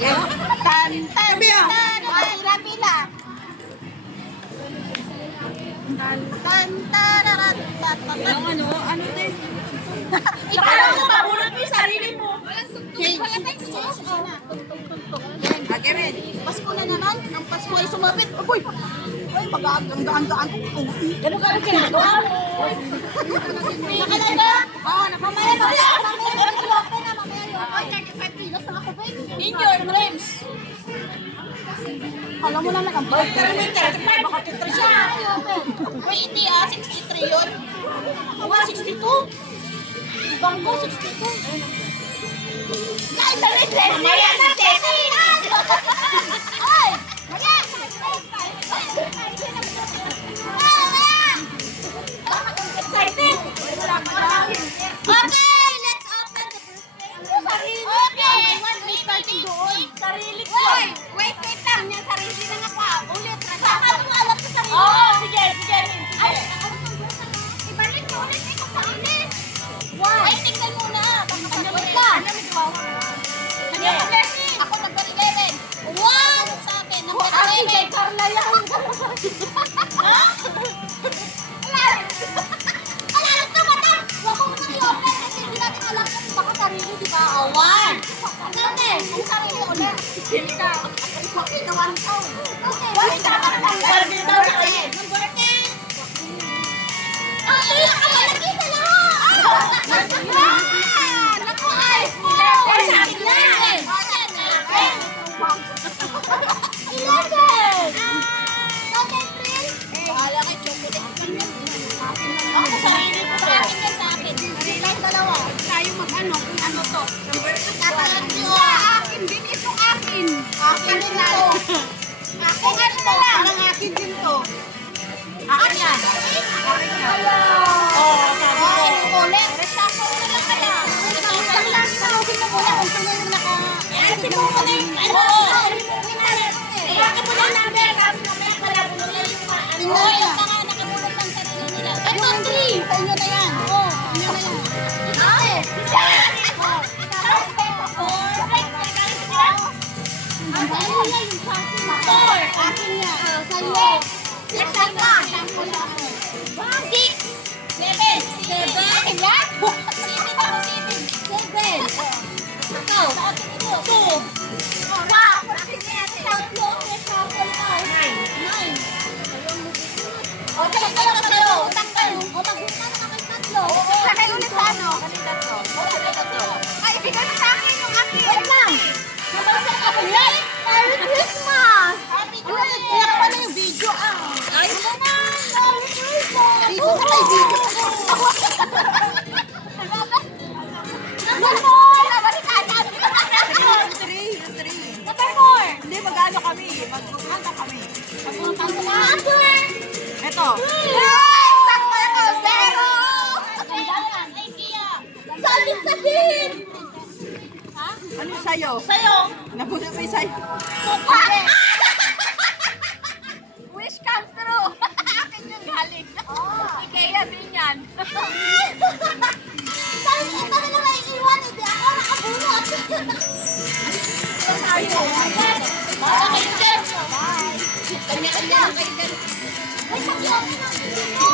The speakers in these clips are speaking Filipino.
Yan. Tan, tan, tan. Pila-pila. Tan, tan, tararat, tatatat. Ano din? Ikaw lang mabulot mo yung sarili mo. Change. Ate rin. Pasko na naman. Ang Pasko ay sumapit. Uy! Ay, mag-aanggaan ko. Ganun ka rin kinagawa mo. Nakalaga? Oo, mamaya. Ay, 35 kilos na ako, babe. In your dreams. Alam mo naman ang Pero may 35, baka 33 siya. Uy, hindi 63 yun. Ako 62. Ibang ko, 62. Ay, salit, Mamaya na, Tessy. Ay! Maya! Excited. Okay, let's open the birthday. Okay, may starting doon. Sarili ko. Wait lang. Yan, sarili na nga pa. Ulit. Tama mo alam ko sarili. Oo, sige. Ay, ibalik mo ulit yung sarili. Ay, tingnan mo na. Baka sagot ka. Sige. Ako number 11. Wow! Sa akin, number 11. Carla yan. Ha? Alalas na mata! Huwag mo nang i-open kasi hindi natin alam kung baka sarili, di ba? Oh, 1. Ang ganda ang sarili ulit. Pili ka. Bakit naman ito? Okay. Wait, Barbie daw sa akin. Number 10. Ang pinakamalaki sa lahat! Yan! Naku, iPhone! Ay, sa akin na. 11! Okay, Prince? Bahala kay chocolate. Ako sarili ko. Sa akin yan, sa akin. Tayong dalawa. Tayo mag-ano, kung ano to. Katalag nyo. Akin din itong akin. Akin din to. Kung ano na lang. Ang akin din to. Akin yan. Akin yan. Oo, sabi ko. Ano ulit? Reshuffle na lang kaya. Reshuffle lang. Talusin mo muna kung sino yung naka... Kasi mo ko na yung ano. Bakit mo lang number? Tapos mamaya wala mo na yung ano. Tingnan nila. Nakabulat lang sarili nila. Ito, 3. Sa inyo na yan. Oo, sa inyo na yan. Ay! Akin niya. Sa'yo. 6 lang ba? 6. 7. 7. Akin yan? 7 ako, 7. 7. Ikaw? 2. Wow! Tatlo. Reshuffle ka. 9. O, tatlo na sa'yo. Tatlo. O, magbukman na kay tatlo. Lagay ulit sa ano? Tatlo. Ay, ibigay mo sa akin yung akin. Wait lang. Nabasa ako yan. Merry Christmas! Happy Christmas! Kaya pala yung video Ay, ano na? Merry Christmas! Dito sa may video. Number 4! Nabalik ka agad. Number 4! Hindi, mag-ano kami. Mag-ano kami. Number! Ito. Yes! Sakto na kaldero! Salit-salit! Ano yung sayo? Sa'yo! Nabuna mo yung sayo. Mukha! Wish come true! Akin yung galing. Ikea din yan. Saan kita na naman iiwan? Hindi ako nakabunot. Tayo. Basta kayo dyan. Kanya-kanya kayo dyan. Ay, pag-iwan ng hindi mo.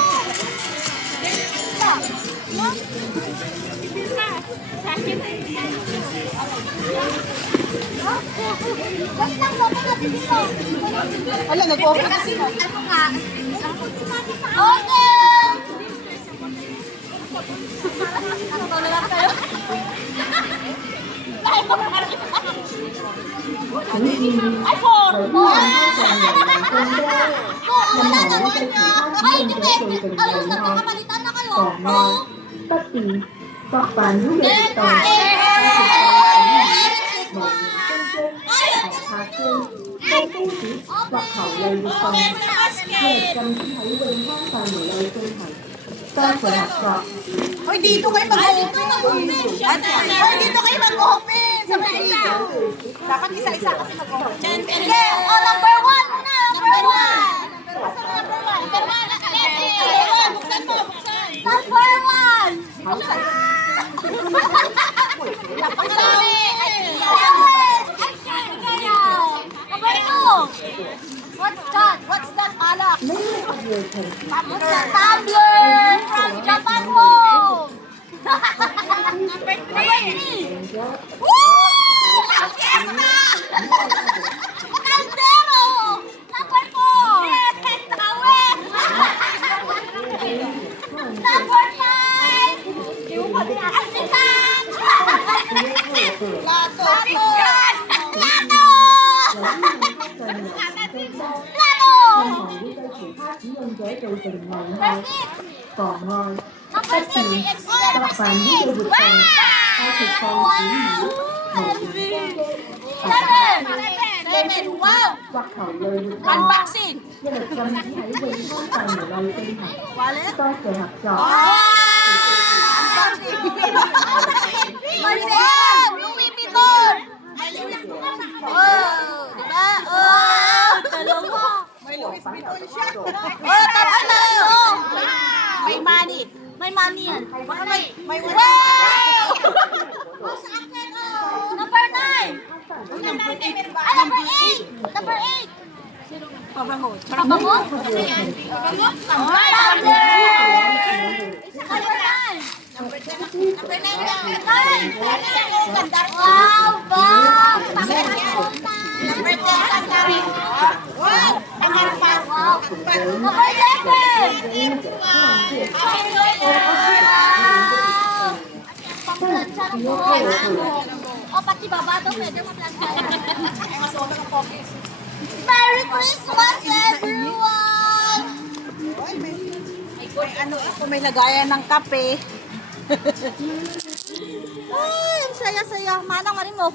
Wait lang, lobo natin dito. Wala, nag-open. Kasi ano nga, okay! Ano na lang kayo? Ay, 4! Wala na, ay, depende. Ayun, nagkakamalitan na kayo. Tất kỳ hoặc và những người tỏ một chân chân hoặc hạ chân câu tu chỉ hoặc hậu lời được phần người cầm hãy bình hoang và người lời chân thành ta phải học trò Hoy, dito kayo mag-open. Hoy, dito kayo mag-open. Sa may video. Dapat isa-isa kasi mag-open. Sige, oh, number 1 muna, number 1. Number 1. Buksan mo, buksan. Number 1. Napakarami. What's that? What's that, alak? Many of your countries Tumbler from Japan home. Number 3. enjoy Woo! Fiesta! Caldero! Number 4. Tawid! Number 5. Asikan! Plato. Plato! 有呢個陣營同埋其他使用者造成危害、妨礙、不 Number 便、 6. 觸犯呢個活動，包括放轉移、無視攻擊、Seven. Wow. 或球類活動， Unboxing. 一律禁止喺永康範圍內進行。 Wallet. 多謝合作。 Louis Vuitton. Oh, diba? Oh, dalawa. May Louis Vuitton siya. Oh, tatlo. May money. May money yan. Baka may wala. Wow! Sa akin, oh. Number 9. Number 8. Number 8. Pabango. Pabango? Wow, wow! Number 10, Santari. Wow! Ang harapan. Number 11! Oh, pati baba to, pwede mo plantayan. Ay, masuot ang pockets. Merry Christmas, everyone! May ano ako, may lagayan ng kape. Ay, ang saya-saya. Manang marin mo.